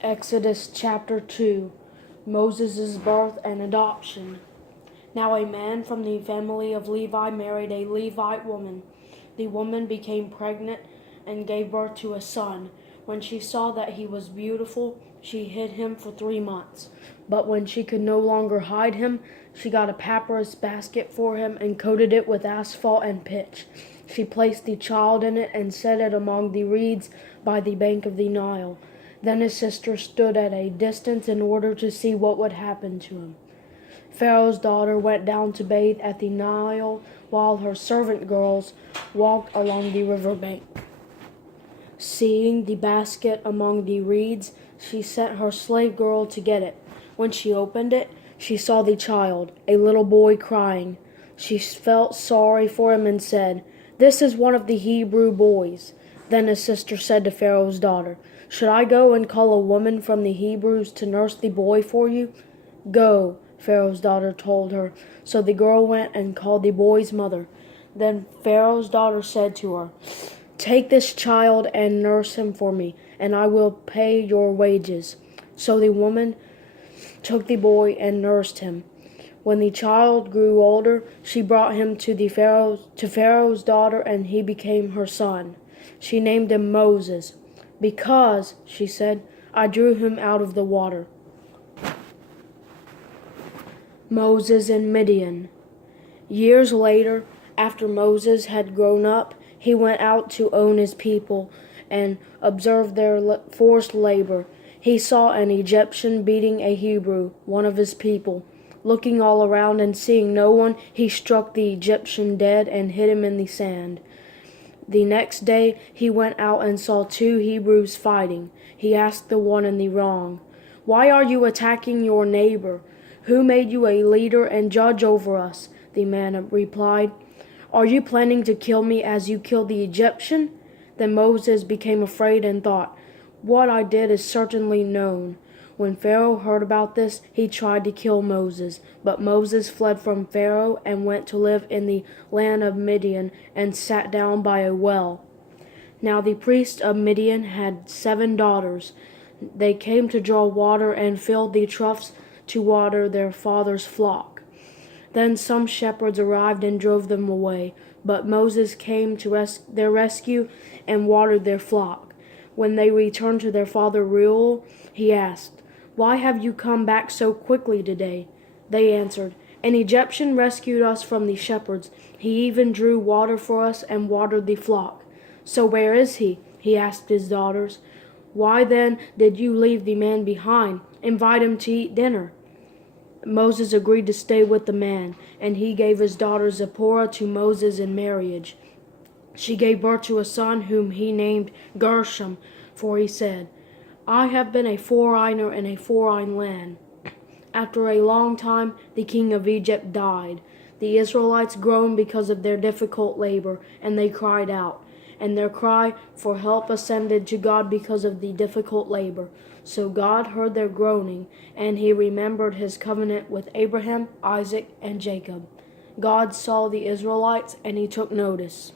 Exodus chapter 2, Moses' birth and adoption. Now a man from the family of Levi married a Levite woman. The woman became pregnant and gave birth to a son. When she saw that he was beautiful, she hid him for 3 months. But when she could no longer hide him, she got a papyrus basket for him and coated it with asphalt and pitch. She placed the child in it and set it among the reeds by the bank of the Nile. Then his sister stood at a distance in order to see what would happen to him. Pharaoh's daughter went down to bathe at the Nile while her servant girls walked along the river bank. Seeing the basket among the reeds, she sent her slave girl to get it. When she opened it, she saw the child, a little boy, crying. She felt sorry for him and said, "This is one of the Hebrew boys." Then his sister said to Pharaoh's daughter, "Should I go and call a woman from the Hebrews to nurse the boy for you?" "Go," Pharaoh's daughter told her. So the girl went and called the boy's mother. Then Pharaoh's daughter said to her, "Take this child and nurse him for me, and I will pay your wages." So the woman took the boy and nursed him. When the child grew older, she brought him to Pharaoh's daughter, and he became her son. She named him Moses, because, she said, "I drew him out of the water." Moses in Midian. Years later, after Moses had grown up, he went out to own his people and observe their forced labor. He saw an Egyptian beating a Hebrew, one of his people. Looking all around and seeing no one, he struck the Egyptian dead and hid him in the sand. The next day he went out and saw 2 Hebrews fighting. He asked the one in the wrong, "Why are you attacking your neighbor? Who made you a leader and judge over us?" The man replied, "Are you planning to kill me as you killed the Egyptian?" Then Moses became afraid and thought, "What I did is certainly known." When Pharaoh heard about this, he tried to kill Moses. But Moses fled from Pharaoh and went to live in the land of Midian and sat down by a well. Now the priest of Midian had 7 daughters. They came to draw water and filled the troughs to water their father's flock. Then some shepherds arrived and drove them away. But Moses came to their rescue and watered their flock. When they returned to their father Reuel, he asked, "Why have you come back so quickly today?" They answered, "An Egyptian rescued us from the shepherds. He even drew water for us and watered the flock." "So where is he?" he asked his daughters. "Why then did you leave the man behind? Invite him to eat dinner." Moses agreed to stay with the man, and he gave his daughter Zipporah to Moses in marriage. She gave birth to a son whom he named Gershom, for he said, "I have been a foreigner in a foreign land." After a long time, the king of Egypt died. The Israelites groaned because of their difficult labor, and they cried out. And their cry for help ascended to God because of the difficult labor. So God heard their groaning, and he remembered his covenant with Abraham, Isaac, and Jacob. God saw the Israelites, and he took notice.